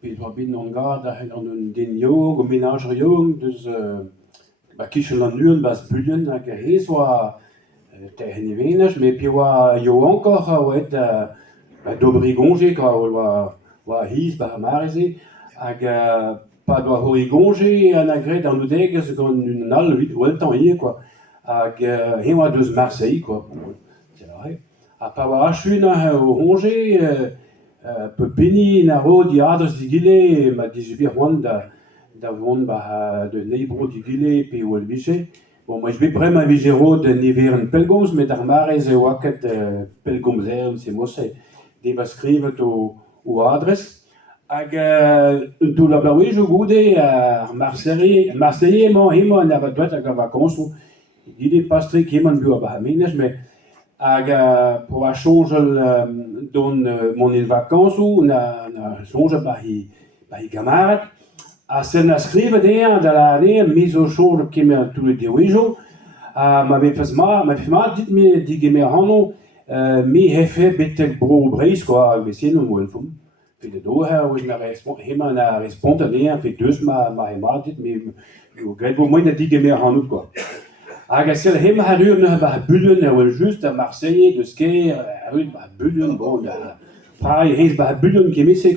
Peter bin an gard an den jong o ménager jong deus kichel an nuan bas bullen hag hez oa hen evenez, met pi oa jo ankor oet dobri gonje oa hiz ba mareze hag pa doa hori gonje an agret an oudeg eus gant un al weltan ie hag he oa deus Marseille ha pa oa achun o ronge peu peni na ro di adres digile ma dizubir oan da vont de neibro digile pe o elvije. Bon, moi je vais bremañ vije ro de niver un pelgomz, met ar marez e oaket pelgomzer, se mosse deva skrivet o adres. Hag un tou labaouez o goude ar Marseille emañ an ava dwet hag a vakañsoù. Digile pastrik emañ bu a bahamenez, met hag po a chonjel don mon en vakañsoù, na chonjel ba hi gamaret. A sen a skrivet da la ane, mis o chonjel kemer tout deouijo, ma fez mat dit me digemer anno, mi hefe betek bro breiz, me sen o moelfom. Fe do ouz hema na respont ane, fe deus ma mat dit, me gret bo moin da digemer anno, hag a sel hema har ur ba bullen a oel just a Marseille deus ker, a ur ba bullen, bon, pareil, hez ba bullen kemese,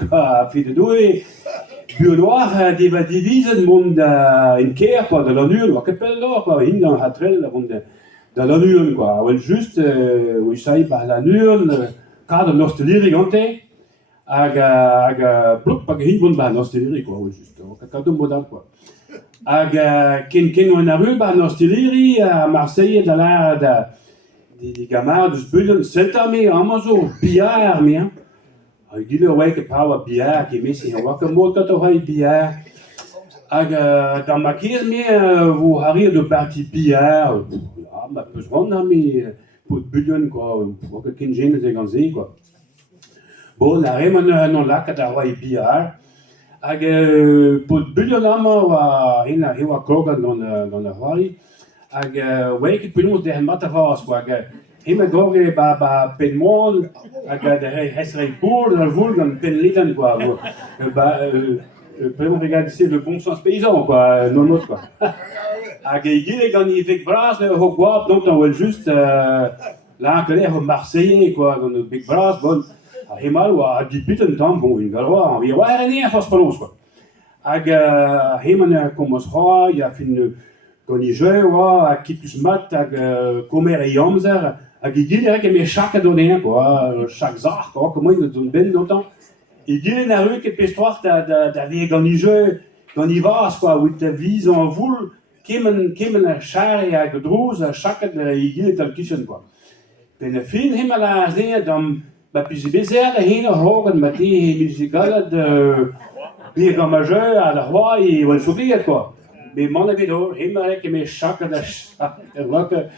fe do buoloar deva divizen mont en ker, da lanurn, oa kepel lor, hindan hatrel da lanurn, a oel just oisai ba lanurn, kad an orstelirig ante, hag blok hag hinvont ba an orstelirig, oel just, kakadom modal, hag ken oen ar ur ba an orsteleri a Marseille da la di gamar deus bullen, senta me amazo biar me, gile oek e paoa biar kemese, oa ket mod kat oa biar, hag da ma kez me vo harri de parti biar, ma peus ran me pot bullen, oa ket ken jenez e gant ze, bon, a reman an lakat a oa biar, hag pot bullen ama oa hen a oa klogan gant a c'hoari, hag oek ket penaos derhen mat a vaz, hag hema gorge ba pen moan, hag hesrei bourd al voul gant pen ledan, premont regard se le bon sens paysan, non not, hag gile gant ivek bras ho gwab, donc an oel just la ankeler ho Marseille, gant bek bras, bon, a hemal oa dipit un tamm, bon, un galroa, oa erne a fos palos, hag heman komos c'hoa, ya fin gant ije oa, a kitus mat, hag komer e yamzer, hag gile rek eme chak a donen, chak zar, komoin d'on ben d'antan. Gile na rue ket pestroar da vez gant ije, gant ivaz, oit a viz an voul, kemen a chare hag drouz, a chaket gile tal kichen, pen fin hemal a zene dam, piz bezer da hen ar hogan, ma te musigalat bir gant majeur a da c'hoa e oan sobliet, be man a vedor, hemal rek eme chaket a chaket,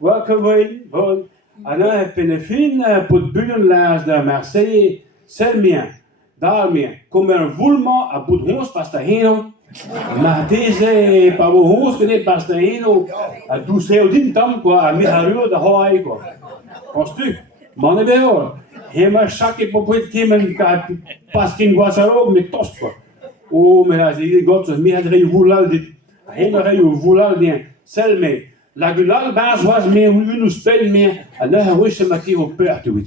oa kemoin, bon, ana pen fin pot bullen laz da Marseille, sel mien, dal mien, komer voulman a bout hons pas da heno, ma teze pa vo hons kenet pas da heno, a douceo din tam, a mi harur da c'hoai, Penses-tu? Man a vedor, hema chaket popet kemen pas ken gwasarog, me tost, o, me a zile gotzos, mi had rei voulal dit, hema rei voulal dien, sel me, lagunal bas was me un spel me, a na a wech ma ki o pert uit.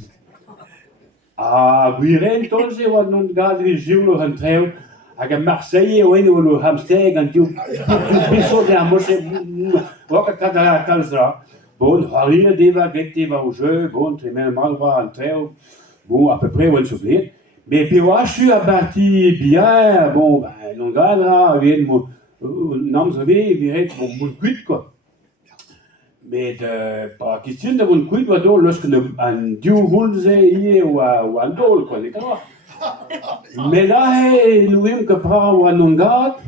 A gwiren tolze oa non gadri jioulo an treo, hag a Marseille oen o lo hamsteg an tiu beso de a moshe, oa kat a kalzra. Bon, harina deva, get deva o jeu, bon, tremen malva an treo, bon, a peu près oen sobliet. Me pe oa chu a parti biar, bon, non gadra, ven mo, namz ave, viret, bon, moun kuit, met pa question da vont kuit oa dol losk an diou voulze ie oa an dol, ne kanoa. Me la nou em ke pra oa non gad,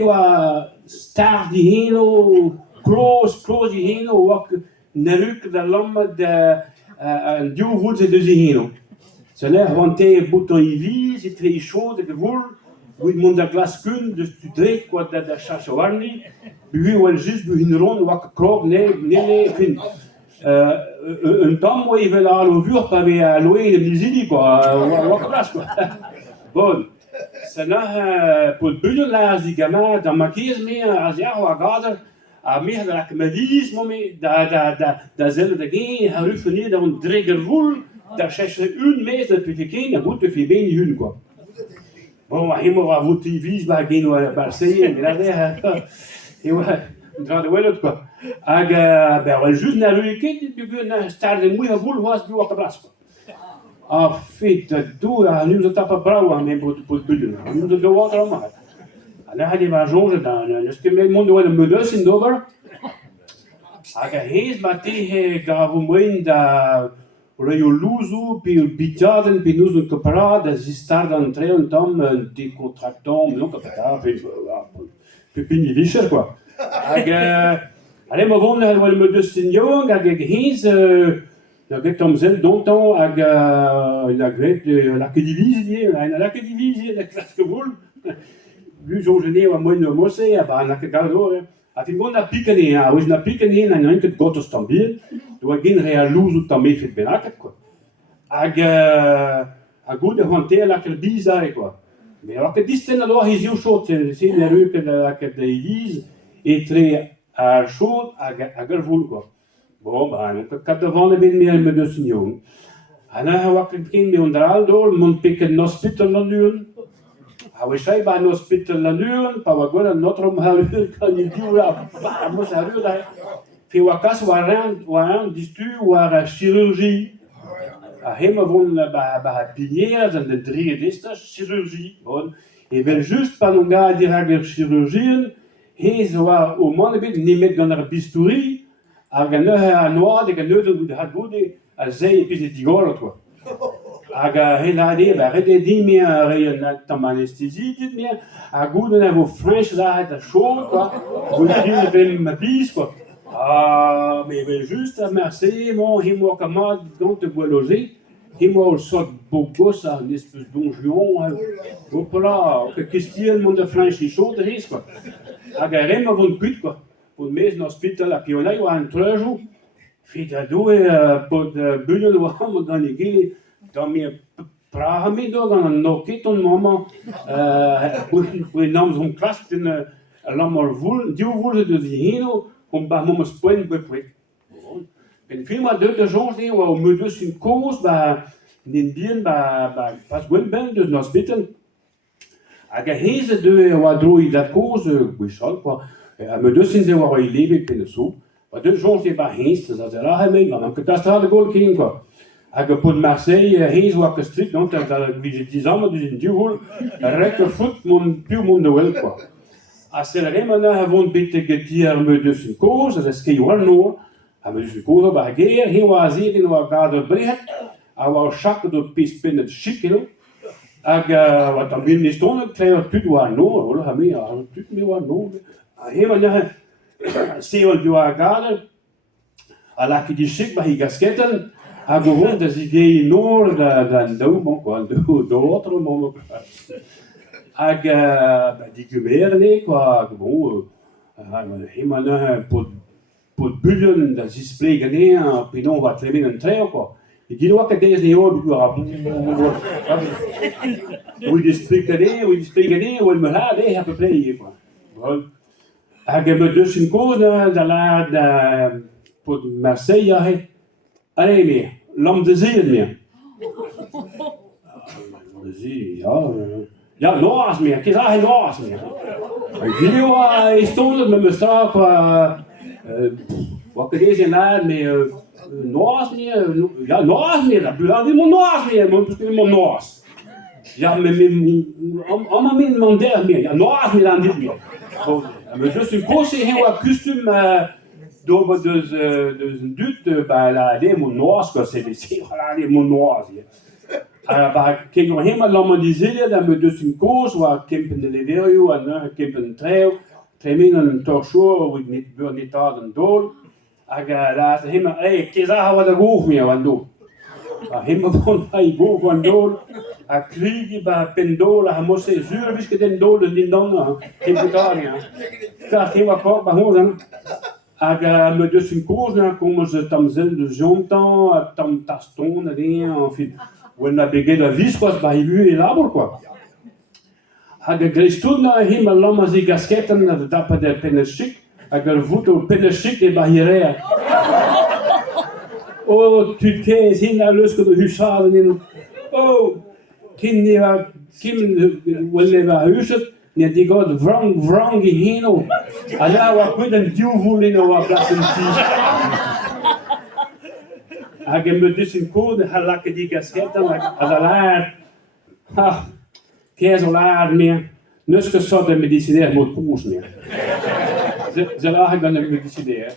oa star di heno, close di heno, oa neruk da lammet an diou voulze deus e heno. Se ne vante bouton i viz, e tre i chod, e voul, gouit mont da glas kun, deus tu dret, da chache warni, bu oel just bu hin ron, oa krog, ne, fin. Un tam oa evel a alo vur, pa ve a loe e mnizidi, oa glas, Bon, sana pour bulle là die gana da makies me as ja wa gader a me da kmelis momi da zel da ge ha rufeni da un dreger vul da cherche une mes de pifikin da gut fi ben hun quoi. Bon, ma himo va vous TV ba gen wa Marseille mais là et ouais, dra de welot quoi. Ag ben wel juste na ruiket du na star de muy vul was du op plaats. Ah, fit, nu ze tappen brouwen aan mijn budden. Nu ze de water allemaal. En dan had hij maar zo'n gedaan. Dus ik heb mijn mond een medus in dober. Ik heb hees maar tegen gavumijn dat Rio Luzu, puis Bitaden, puis nous een kapara, dat ze staan dan trein dan die contractant, non kapara, puis pini vischer quoi. Ik alleen maar wonen wel medus in jong, ik hees avec comme zel longtemps avec la grève de la divisie la divisie la classe que vous vu journée à moi no mosse à ba na cagado a fin gonda piquene a hoje na piquene na não que gotos também do alguém realuso também fait benac quoi a good honte la que bizarre quoi mais alors que distance alors ils ont chaud c'est la rue que la église est très chaud à garvoul quoi. Bon, ben, ik heb de volgende ben meer met dus een jong. En dan ga ik begin met onderhaal door, moet ik een hospital landuren. Ga we schrijven bij een hospital landuren, maar we gaan een andere omhaal kan je duwen, bah, moet je duwen. Veel wakas waren distuur, waren chirurgie. Helemaal van bij piniers en de drie distas, chirurgie. Bon, ik wil juist bij een gars direct chirurgien, hij zou op mannen niet met gaan naar bistouri. Ag a noir de neude de hat bude a zei puis de digor quoi. Ag hela de ba rede di mi a tam anesthésie dit mi a gode na vo French là a chaud quoi. Vous dire de ma bis quoi. Ah mais juste à merci mon himo kamad donc de bois loger. Himo sort beaucoup ça une espèce donjon. Voilà, que question monde de French chaud de ris quoi. Ag rem von put quoi. Pour mes hospital a pionai ou un trejo fit a doe pod bulle ou dan igili dan mi prahami do dan no kiton mama pour nams on classe in lamor vul du vul de hino ba mama spoin beprik ben firma de jonge ou me dus une cause ba nin bien ba pas gwen ben de hospital a geheze de wa droi dat cause we shall quoi. Me dus in ze waar je leven in de soep, maar dus jongens die bij heens, dat ze daar hebben, maar dan kan dat straks goal krijgen quoi. Ik pour Marseille heens wat gestrikt, donc dat wie je 10 ans dus in duel, rechtervoet mon puur mon duel quoi. Als ze er eenmaal naar gewoon bitte getier me dus in koers, dat is geen waar no, me dus in koers bij geer, heel wat zeer in wat gaat er breed, wat chaque door pis binnen chicken. Ik wat dan binnen is toen, krijg je waar no, hoor, heb je tuut me waar no. Helemaal naar Seol du Agade, à la qui dit chic, bah, il gasketten, à gewoon dat ze gay noord dan doe, quoi, d'autres moments. Ag, die gumeren, quoi, bon, helemaal naar pour bullen, dat is spreken, puis non, va très bien entrer, quoi. Ik dis ook dat deze niet hoor, hoe die spreken, hoe me laat, hebben play, quoi. Ik heb dus een koos voor Marseille. Allee meer, lam de zee meer. Ja, Noors meer, ik zeg Noors meer. Ik stond met mijn straat, wat ik deze laat met Noors meer. Ja, Noors meer, dat bedoel ik Noors meer, maar ik bedoel Noors. Ja, allemaal met mijn derde meer, ja, Noors meer dan dit meer. Maar dus een koosje heel wat kostuum door dus een duut bij la mon Noors quoi c'est voilà mon Noors hier. Maar kijk nog helemaal lamandiseren dan met dus een koos waar kempen de leverio en kempen trail trainen een torchon hoe niet daar een dool. Daar is helemaal kijk daar wat er hoog meer van dool. Helemaal van hij hoog van dool. A kriege ba pendola ha mosse zuur wiske den dole din dan in Britannien. Ka hema kort ba hozen. Aga me dus een koos na komen ze tam zel de jontan tam taston rien en fait. When na begin de vis quoi ba vu et labor quoi. hag gris tout na him a lama zi gasketten na de dapper der penneschick, hag voet penneschick e bahiré. Oh, tu kees hin a luske de husaden in. Oh, kim wel huset, ne die god wrong hino. Ala wa put een duwvoel wa plassen ti. Hag me dus in code ha lakke die gasketten hag a laar. Ha, kees al laar meer. Nuske sot de medicinair moet koers meer. Ze lagen dan de medicinair.